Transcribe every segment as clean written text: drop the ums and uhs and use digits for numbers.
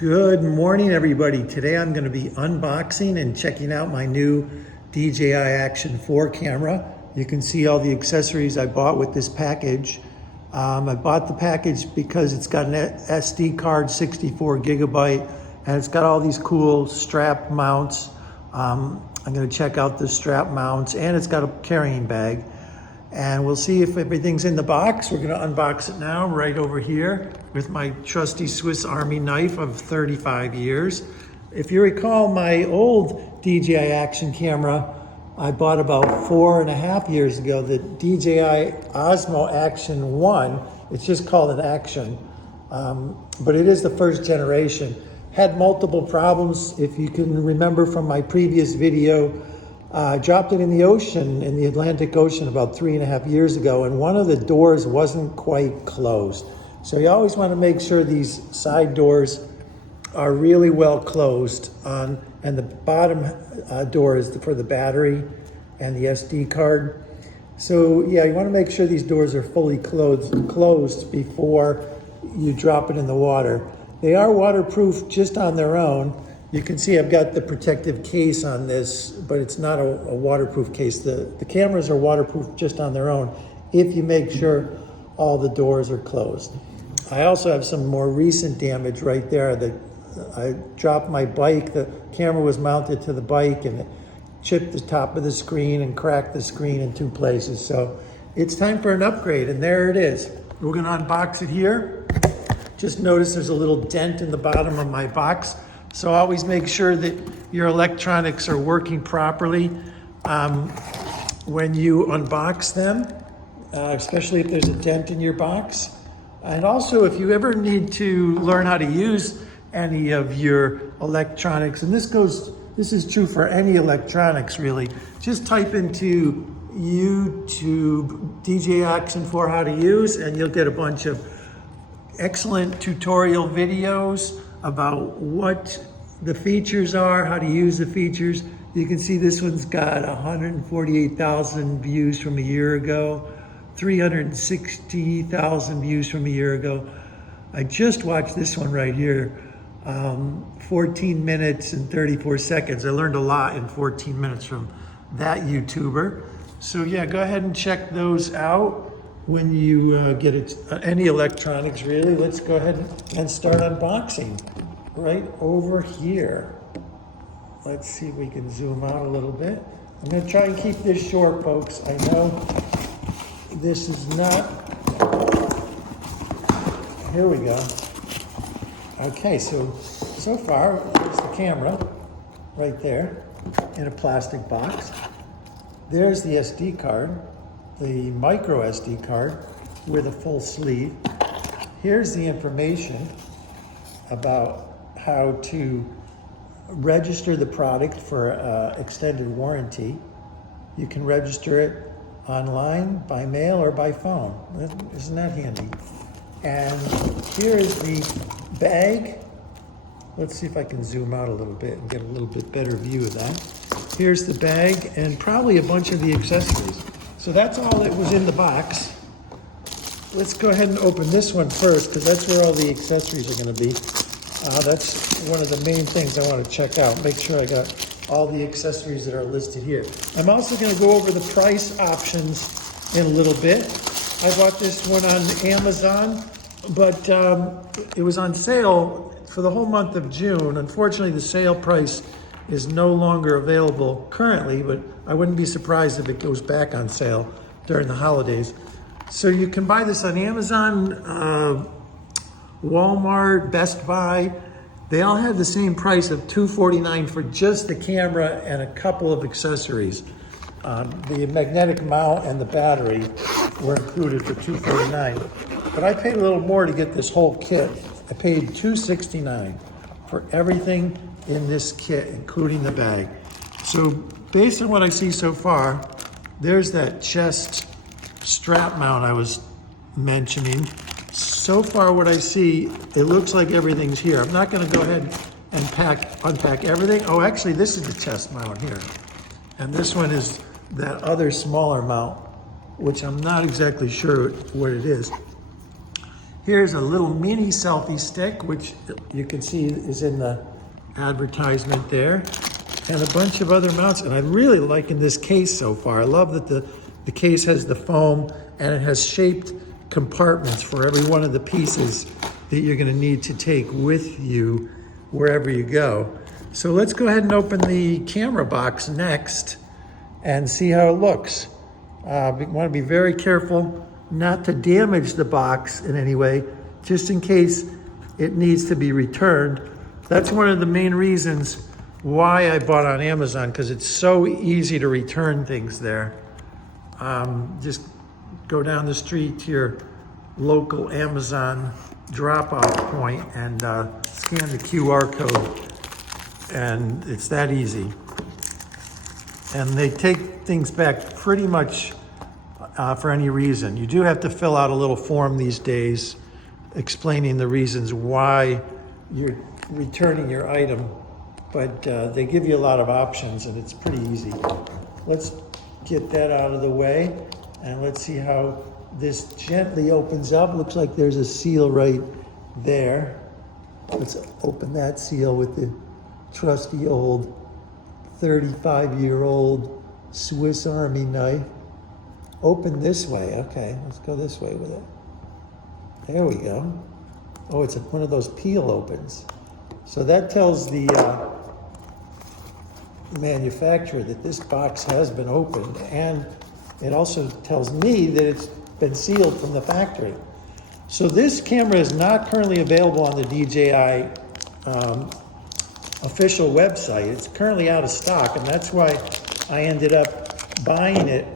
Good morning, everybody. Today I'm going to be unboxing and checking out my new DJI Action 4 camera. You can see all the accessories I bought with this package. I bought the package because it's got an SD card, 64 gigabyte, and it's got all these cool strap mounts. I'm going to check out the strap mounts, and it's got a carrying bag. And we'll see if everything's in the box. We're going to unbox it now right over here with my trusty Swiss Army knife of 35 years. If you recall, my old DJI Action camera I bought about 4.5 years ago, the DJI Osmo Action 1. It's just called an Action, but it is the first generation. Had multiple problems. If you can remember from my previous video, I dropped it in the ocean, in the Atlantic Ocean, about 3.5 years ago, and one of the doors wasn't quite closed. So you always want to make sure these side doors are really well closed, and the bottom door is for the battery and the SD card. So yeah, you want to make sure these doors are fully closed before you drop it in the water. They are waterproof just on their own. You can see I've got the protective case on this, but it's not a waterproof case. The cameras are waterproof just on their own if you make sure all the doors are closed. I also have some more recent damage right there. I dropped my bike. The camera was mounted to the bike and it chipped the top of the screen and cracked the screen in 2 places. So it's time for an upgrade, and there it is. We're gonna unbox it here. Just notice there's a little dent in the bottom of my box. So always make sure that your electronics are working properly when you unbox them, especially if there's a dent in your box. And also, if you ever need to learn how to use any of your electronics, and this is true for any electronics really, just type into YouTube DJI Action 4 how to use, and you'll get a bunch of excellent tutorial videos about what the features are, how to use the features. You can see this one's got 148,000 views from a year ago, 360,000 views from a year ago. I just watched this one right here, 14 minutes and 34 seconds. I learned a lot in 14 minutes from that YouTuber. So yeah, go ahead and check those out when you get it, any electronics really. Let's go ahead and start unboxing right over here. Let's see if we can zoom out a little bit. I'm gonna try and keep this short, folks. I know this is not, here we go. Okay, so far, there's the camera right there in a plastic box. There's the SD card, the micro SD card with a full sleeve. Here's the information about how to register the product for extended warranty. You can register it online, by mail, or by phone. Isn't that handy? And here is the bag. Let's see if I can zoom out a little bit and get a little bit better view of that. Here's the bag and probably a bunch of the accessories. So that's all that was in the box. Let's go ahead and open this one first, because that's where all the accessories are going to be. That's one of the main things I want to check out. Make sure I got all the accessories that are listed here. I'm also going to go over the price options in a little bit. I bought this one on Amazon, but it was on sale for the whole month of June. Unfortunately, the sale price is no longer available currently, but I wouldn't be surprised if it goes back on sale during the holidays. So you can buy this on Amazon, Walmart, Best Buy. They all have the same price of $249 for just the camera and a couple of accessories. The magnetic mount and the battery were included for $249. But I paid a little more to get this whole kit. I paid $269 for everything in this kit, including the bag. So based on what I see so far, there's that chest strap mount I was mentioning. So far what I see, it looks like everything's here. I'm not gonna go ahead and unpack everything. Oh, actually this is the chest mount here. And this one is that other smaller mount, which I'm not exactly sure what it is. Here's a little mini selfie stick, which you can see is in the advertisement there, and a bunch of other mounts. And I'm really liking this case so far. I love that the case has the foam and it has shaped compartments for every one of the pieces that you're going to need to take with you wherever you go. So let's go ahead and open the camera box next and see how it looks. We want to be very careful not to damage the box in any way, just in case it needs to be returned. That's one of the main reasons why I bought on Amazon, because it's so easy to return things there. Just go down the street to your local Amazon drop-off point and scan the QR code, and it's that easy. And they take things back pretty much for any reason. You do have to fill out a little form these days explaining the reasons why you're returning your item, but they give you a lot of options and it's pretty easy. Let's get that out of the way and let's see how this gently opens up. Looks like there's a seal right there. Let's open that seal with the trusty old 35-year-old Swiss Army knife. Open this way. Okay, let's go this way with it. There we go. Oh, it's one of those peel opens. So that tells the manufacturer that this box has been opened, and it also tells me that it's been sealed from the factory. So this camera is not currently available on the DJI official website. It's currently out of stock, and that's why I ended up buying it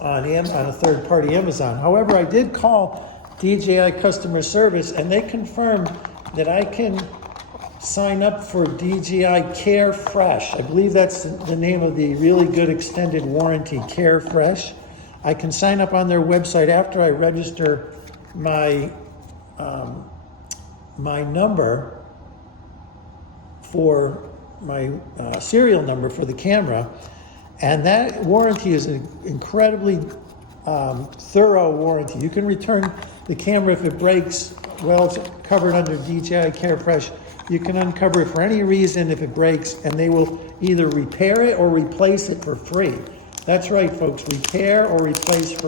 on a third-party Amazon. However, I did call DJI customer service, and they confirmed that I can sign up for DJI Care Fresh. I believe that's the name of the really good extended warranty, Care Fresh. I can sign up on their website after I register my my number for my serial number for the camera, and that warranty is an incredibly thorough warranty. You can return the camera if it breaks. Well, it's covered under DJI Care Fresh. You can uncover it for any reason if it breaks, and they will either repair it or replace it for free. That's right, folks, repair or replace for